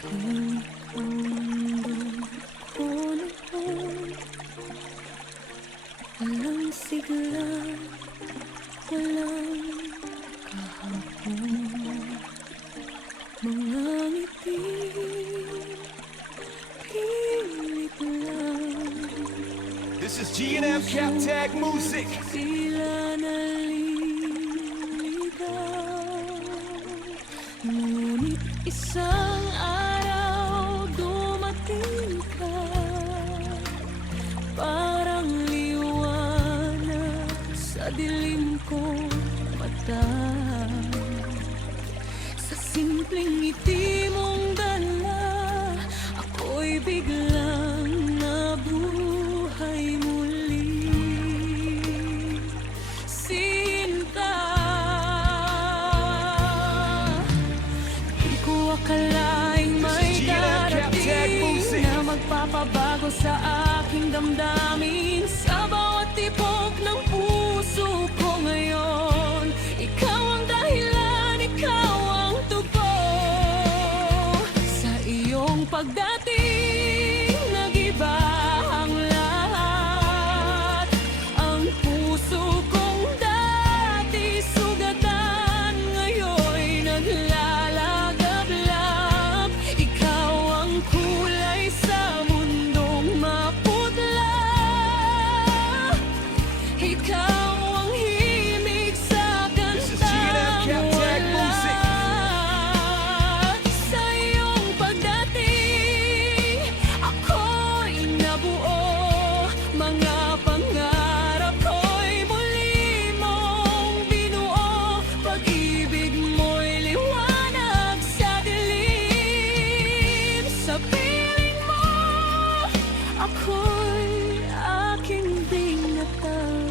Ang mundo ko noon, walang sigla, walang kahapon. Mga ngiti, pilit lang. This is G&M Captag Music. Sila naliligaw, ngunit isang araw dumating ka, parang liwanag sa dilim kong mata. Sa simpleng ngiti mong dala, ako'y biglang nabuhay muli. Sinta, di ko akalaing may darating na magpapabago sa aking damdamin. Sa bawat tibok ng puso ko ngayon, ikaw ang dahilan, ikaw ang tugon. Sa iyong pagdating, nag-iba ang lahat. Ang puso kong dati sugatan, ngayon'y naglalagablab. Ikaw ang kulay sa mundong maputla. Ikaw ang himig sa This is G&M Captag Music. sa iyong pagdating, ako'y nabuo. Mga pangarap ko'y muli mong binuo. Pag-ibig mo'y liwanag sa dilim. Sa piling mo, ako'y aking dinatagpuan.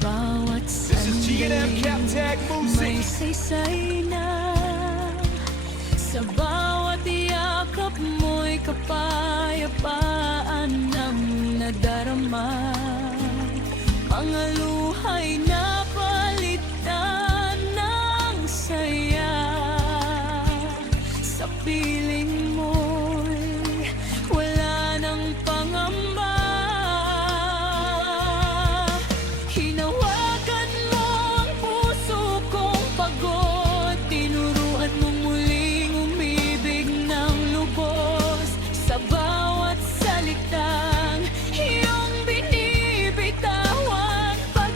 Bawat This is G&M Captag may Music. saysay na. Sa bawat yakap mo'y kapayapaan ang nadarama. Mga luha'y napalitan ng saya. Sa piling mo'y wala ng pangamba. Hinawakan mo ang puso kong pagod. Tinuruan mong muling umibig ng lubos. Sa bawat salitang iyong binibitawan, pag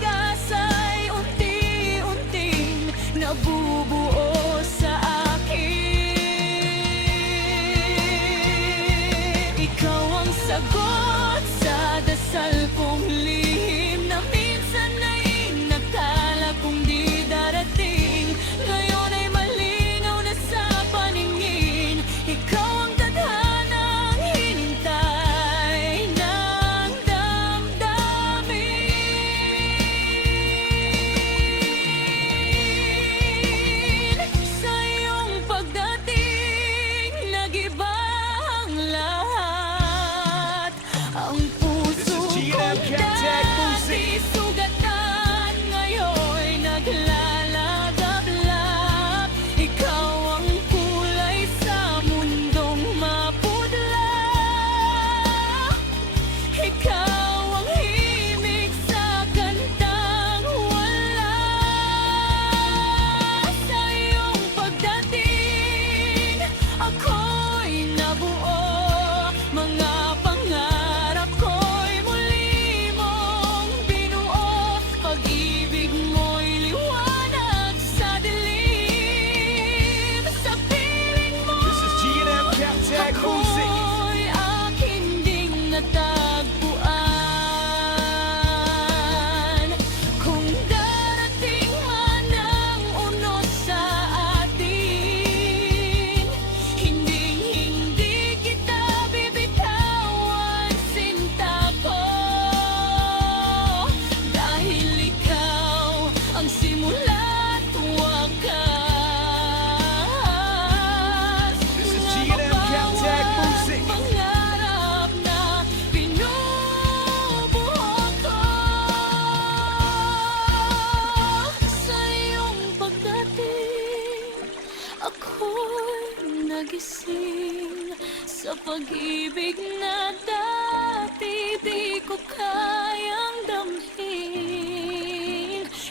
nagigising sa pag-ibig na dati di ko kayang damhin.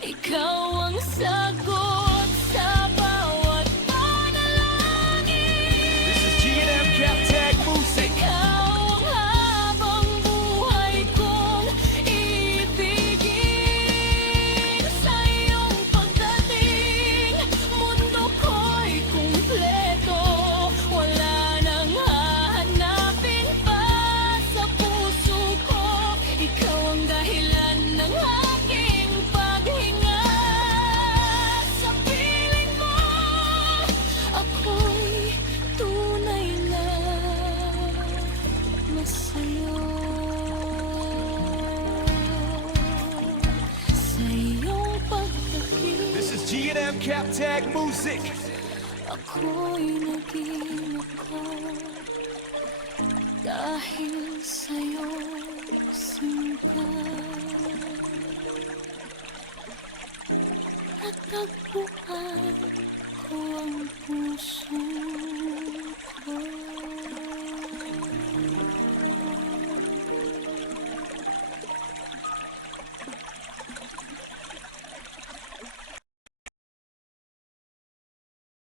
Ikaw ang sagot sa bawat panalangin. This is G&M Captag Music. Ikaw ang habang buhay kong ibigin. Sa iyong pagdating, mundo ko'y kumpleto. Wala nang hahanapin pa sa puso ko. Ikaw ang dahilan ng aking paghinga. Sa piling mo, ako'y tunay na masaya. Sa iyong pagdating, This is G&M Captag Music. ako'y naging ako dahil sa'yo, simpa. Natagpuan ko ang puso